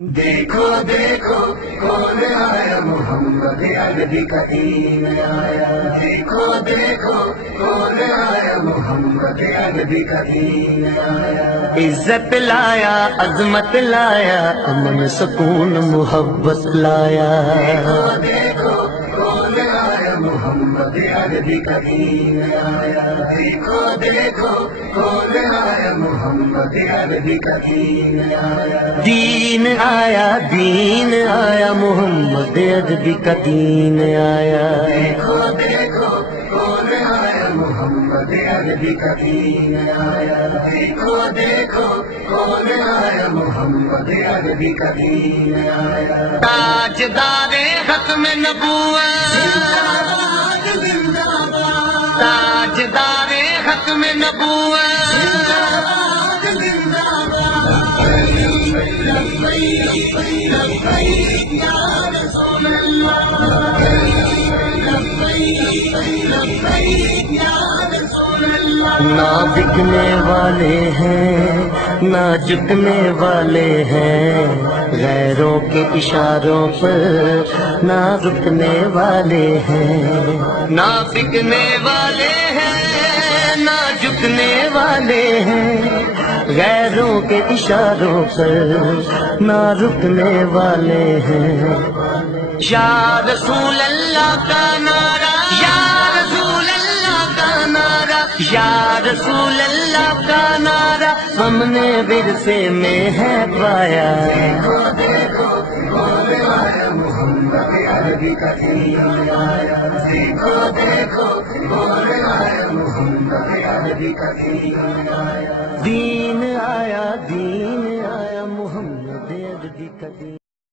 دیکھو دیکھو کون آیا محمد عربی کا دین آیا، دیکھو دیکھو کون آیا محمد عربی کا دین آیا، عزت لایا، عظمت لایا، امن سکون محبت لایا۔ دیکھو دیکھو کون آیا محمد عربی کا دین آیا، دیکھو دیکھو کون آیا محمد عربی کا دین آیا، دین آیا، دین آیا، محمد عربی کا دین آیا۔ دیکھو دیکھو کون آیا محمد عربی کا دین آیا، دیکھو دیکھو کون آیا محمد عربی کا دین آیا، تاجدار ختم نبوت، تاجدار ختم نبوت، نہ بکنے والے ہیں نہ جھکنے والے ہیں، غیروں کے اشاروں پر نہ رکنے والے ہیں، نہ بکنے والے ہیں نہ جھکنے والے ہیں، غیروں کے اشاروں پر نہ رکنے والے ہیں۔ یا رسول اللہ کا نعرہ، یا رسول اللہ کا نعرہ، یا رسول اللہ کا نعرہ ہم نے ورثے میں ہے پایا۔ دیکھو دیکھو کون آیا محمد عربی کا دین آیا، دیکھو دیکھو کون آیا محمد عربی کا دین آیا، دین آیا، دین آیا، محمد عربی کا دین